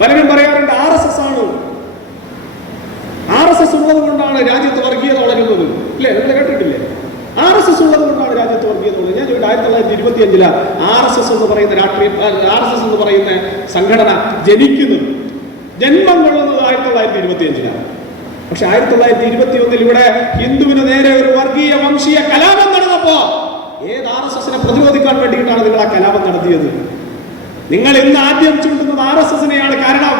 പലരും പറയാറുണ്ട് RSS ആണ്, RSS ഉള്ളത് കൊണ്ടാണ് രാജ്യത്ത് വർഗീയത വളരുന്നത്. ഇല്ലേ, നിങ്ങൾ കേട്ടിട്ടില്ലേ? RSS ഉള്ളത് കൊണ്ടാണ് രാജ്യത്ത് വർഗീയത വളരുന്നത്. ഞാൻ 1925 RSS എന്ന് പറയുന്ന RSS എന്ന് പറയുന്ന സംഘടന ജനിക്കുന്നത്, ജന്മം കൊള്ളുന്നത് 1925. പക്ഷെ 1921 ഇവിടെ ഹിന്ദുവിന് നേരെ ഒരു വർഗീയ വംശീയ കലാപം നടന്നപ്പോ ഏത് RSSനെ പ്രതിരോധിക്കാൻ വേണ്ടിയിട്ടാണ് നിങ്ങൾ ആ കലാപം നടത്തിയത്? നിങ്ങൾ ഇന്ന് ആദ്യം ചൂണ്ടുന്നത് RSSനെയാണ്. കാരണം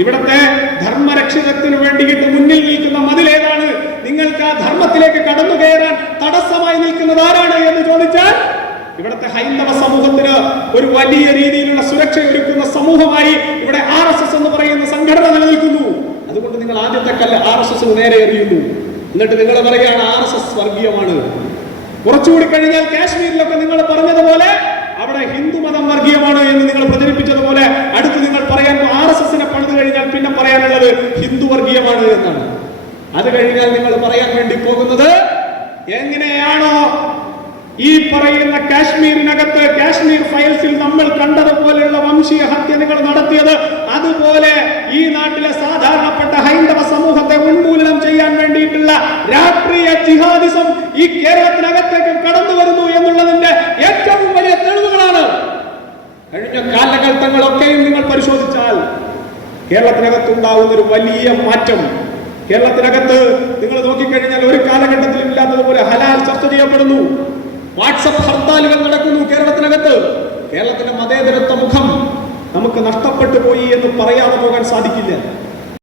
ഇവിടത്തെ ധർമ്മരക്ഷണത്തിന് വേണ്ടിയിട്ട് മുന്നിൽ നിൽക്കുന്ന മതിലേതാണ്? നിങ്ങൾക്ക് ആ ധർമ്മത്തിലേക്ക് കടന്നു കയറാൻ തടസ്സമായി നിൽക്കുന്നത് ആരാണ് എന്ന് ചോദിച്ചാൽ ഇവിടത്തെ ഹൈന്ദവ സമൂഹത്തിന് ഒരു വലിയ രീതിയിലുള്ള സുരക്ഷ ഒരുക്കുന്ന സമൂഹമായി ഇവിടെ RSS എന്ന് പറയുന്ന സംഘടന നിലനിൽക്കുന്നു. അതുകൊണ്ട് നിങ്ങൾ ആദ്യത്തെ കല്ല് RSSന് നേരെ എറിയുന്നു. എന്നിട്ട് നിങ്ങൾ പറയുകയാണ് RSS വർഗീയമാണ്. കുറച്ചുകൂടി കഴിഞ്ഞാൽ കാശ്മീരിലൊക്കെ നിങ്ങൾ പറഞ്ഞതുപോലെ അവിടെ ഹിന്ദു മതം വർഗീയമാണ് എന്ന് നിങ്ങൾ പ്രചരിപ്പിച്ചതുപോലെ അടുത്ത് നിങ്ങൾ പറയാൻ RSSനെ പണിത് കഴിഞ്ഞാൽ പിന്നെ പറയാനുള്ളത് ഹിന്ദു വർഗീയമാണ് എന്നാണ്. അത് കഴിഞ്ഞാൽ നിങ്ങൾ പറയാൻ വേണ്ടി പോകുന്നത് എങ്ങനെയാണോ ഈ പറയുന്ന കാശ്മീരിനകത്ത് കാശ്മീർ ഫയൽസിൽ നമ്മൾ കണ്ടതുപോലെയുള്ള വംശീയ ഹത്യ നിങ്ങൾ നടത്തിയത്, അതുപോലെ ഈ നാട്ടിലെ സാധാരണപ്പെട്ട ഹൈന്ദവ സമൂഹത്തെ ഉന്മൂലനം ചെയ്യാൻ വേണ്ടിയിട്ടുള്ള രാഷ്ട്രീയ ജിഹാദിസം ഈ കേരളത്തിനകത്തേക്ക് കടന്നു വരുന്നു എന്നുള്ളതിന്റെ ഏറ്റവും വലിയ തെളിവുകളാണ്. കഴിഞ്ഞ കാലഘട്ടങ്ങളൊക്കെയും നിങ്ങൾ പരിശോധിച്ചാൽ കേരളത്തിനകത്തുണ്ടാകുന്ന ഒരു വലിയ മാറ്റം, കേരളത്തിനകത്ത് നിങ്ങൾ നോക്കിക്കഴിഞ്ഞാൽ ഒരു കാലഘട്ടത്തിലും ഇല്ലാത്തതുപോലെ ഹലാൽ ചർച്ച ചെയ്യപ്പെടുന്നു. വാട്സപ്പ് ഹർത്താലുകൾ നടക്കുന്നു കേരളത്തിനകത്ത്. കേരളത്തിന്റെ മതേതരത്വ മുഖം നമുക്ക് നഷ്ടപ്പെട്ടു പോയി എന്ന് പറയാതെ പോകാൻ സാധിക്കില്ല.